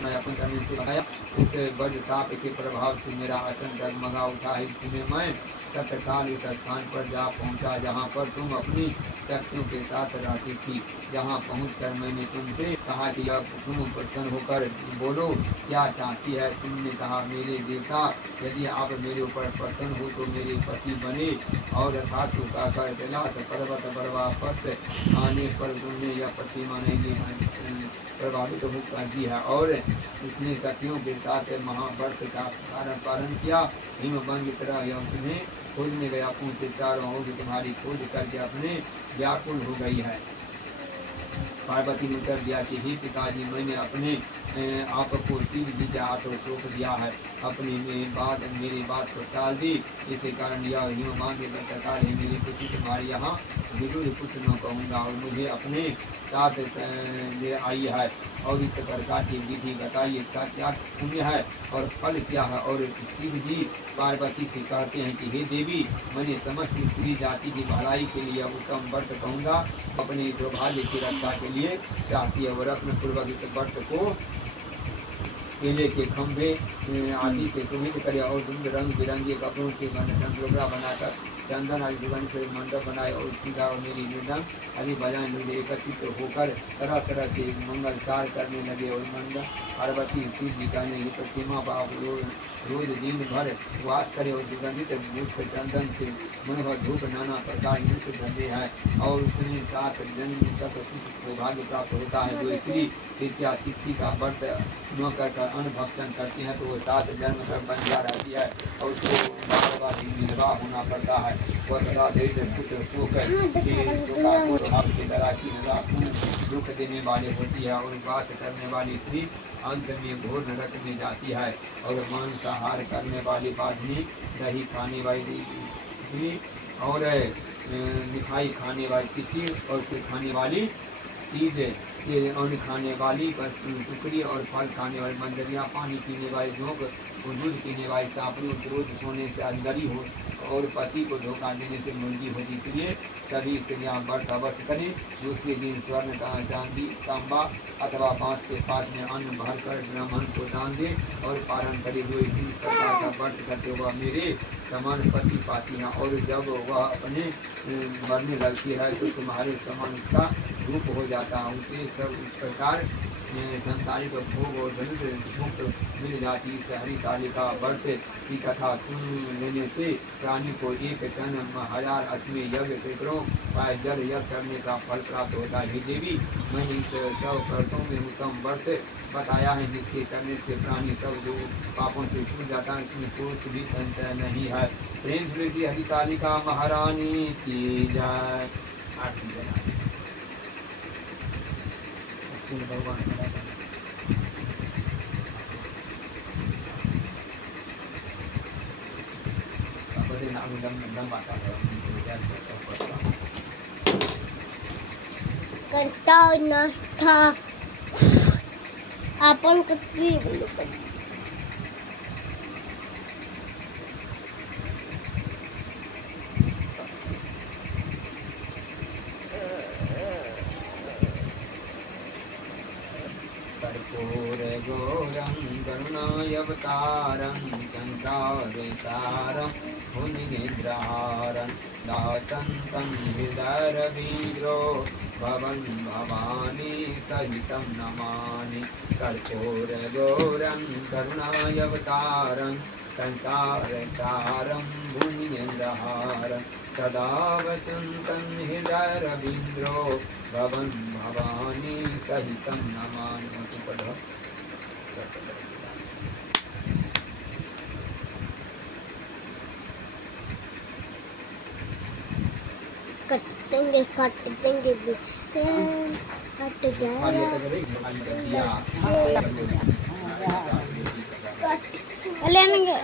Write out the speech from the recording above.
सुनाया। अपन करने से बताया उस वज्र ताप के प्रभाव से मेरा आसन डगमगा उठा है। इसलिए मैं तत्काल इस स्थान पर जा पहुंचा जहां पर तुम अपनी शक्तियों के साथ रहती थी। जहां पहुंचकर मैंने तुमसे कहा कि अब तुम प्रसन्न होकर बोलो क्या चाहती है। तुमने कहा मेरे देवता यदि आप मेरे ऊपर प्रसन्न हो तो मेरे पति बने। और यथार्थ कर कैलाश पर्वत बर्वापस आने पर तुमने यह प्रतिमा नहीं प्रभावित होकर दी है। और उसने सखियों के साथ महाव्रत का पालन किया। हिमबन की तरह यह तुम्हें खोजने गया, पूछे चारों ओर तुम्हारी खोज करके अपने व्याकुल हो गई है। पार्वती ने उत्तर दिया कि ही पिताजी मैंने अपने आपको शिव जी के हाथों सौंप दिया है। अपने मेरी बात को टाल दी, इसी कारण यह हिम मांगे प्रकार है मेरी पुत्री तुम्हारे यहाँ जरूर कुछ न कहूँगा और मुझे अपने साथ ले आई है। और इस प्रकार की विधि बताइए इसका क्या पुण्य है और फल क्या है। और शिव जी पार्वती से कहते हैं कि हे देवी मैंने समस्त स्त्री जाति की भलाई के लिए उत्तम व्रत कहूँगा, अपने सौभाग्य की रक्षा के लिए चाहती है। और रत्न पूर्वक इस व्रत को केले के खंभे आदि से सुमित करे और सुंदर रंग बिरंगे कपड़ों से टोकरा बनाकर चंदन आदि सुगंध से मंडप बनाए और सीधा और मेरी मृदंग आदि बजाएं लोग एकत्रित होकर तरह तरह के मंगलचार करने लगे। और मंगल पार्वती शिव जी का ने प्रतिमा बाप रोज दिन भर वास करे और सुगंधित पुष्प चंदन से मनोहर धूप नाना प्रकार नृत्य धंधे है। और उसने सात जन्म तक सौभाग्य प्राप्त होता है। जो स्त्री तृतीया तिथि का व्रत न कर अन्न भक्षण करती हैं तो वो 7 जन्म तक बंध्या रहती है और उसको बार दिन विधवा होना पड़ता है। वह सदा धैर्य पुत्र शोक के द्वारा की दुख देने वाले होती है। और वास करने वाली स्त्री अंत में घोर नरक में जाती है। और मांसाहार करने वाली बाधनी, दही खाने वाली और मिठाई खाने वाली तिथि और फिर खाने वाली तीज के अन्न खाने वाली टुकड़ी और फल खाने वाली मंजरियाँ, पानी पीने वाली झोंक, दूध पीने वाली सांपड़ी, रोज सोने से अंदरी हो और पति को धोखा देने से मुर्गी होती। इसलिए सभी स्त्रियाँ व्रत अवश्य करें। दूसरे दिन स्वर्ण चांदी तांबा अथवा बांस के पास में अन्न भरकर ब्राह्मण को दान दे और पालन करे। जो इस प्रकार का व्रत करते हुआ मेरे समान पति पाती हैं और जब वह अपने मरने लगती है तो तुम्हारे समान उसका रूप हो जाता है। उसे सब इस प्रकार संसारिक भोग और दरिद्र मुक्त मिल जाती। शहरी कालिका व्रत की कथा सुन लेने से प्राणी को एक टन 1000 अश्वमेध यज्ञ सैकड़ों जल यज्ञ करने का फल प्राप्त होता है। हे देवी मैंने इस सब व्रतों में उत्तम व्रत बताया है जिसके करने से प्राणी सब जो पापों से छूट जाता है, इसमें कुछ भी संशय नहीं है। प्रेम से हरि कालिका महारानी की जय। भगवान करता न था आपण कुठली कर्पूर गौरं करुणावतारं संसारसारं मुनिनिद्राहारं दासन्तं हृदयरवीन्द्रो भवन् भवानी सहितं नमामि। कर्पूर गौरं करुणावतारं संसारसारं मुनिनिद्राहारं सदा वसन्तं हृदयरवीन्द्रो भवन् भवानी सहितं नमामि। काट देंगे से हट जाएगा लेंगे।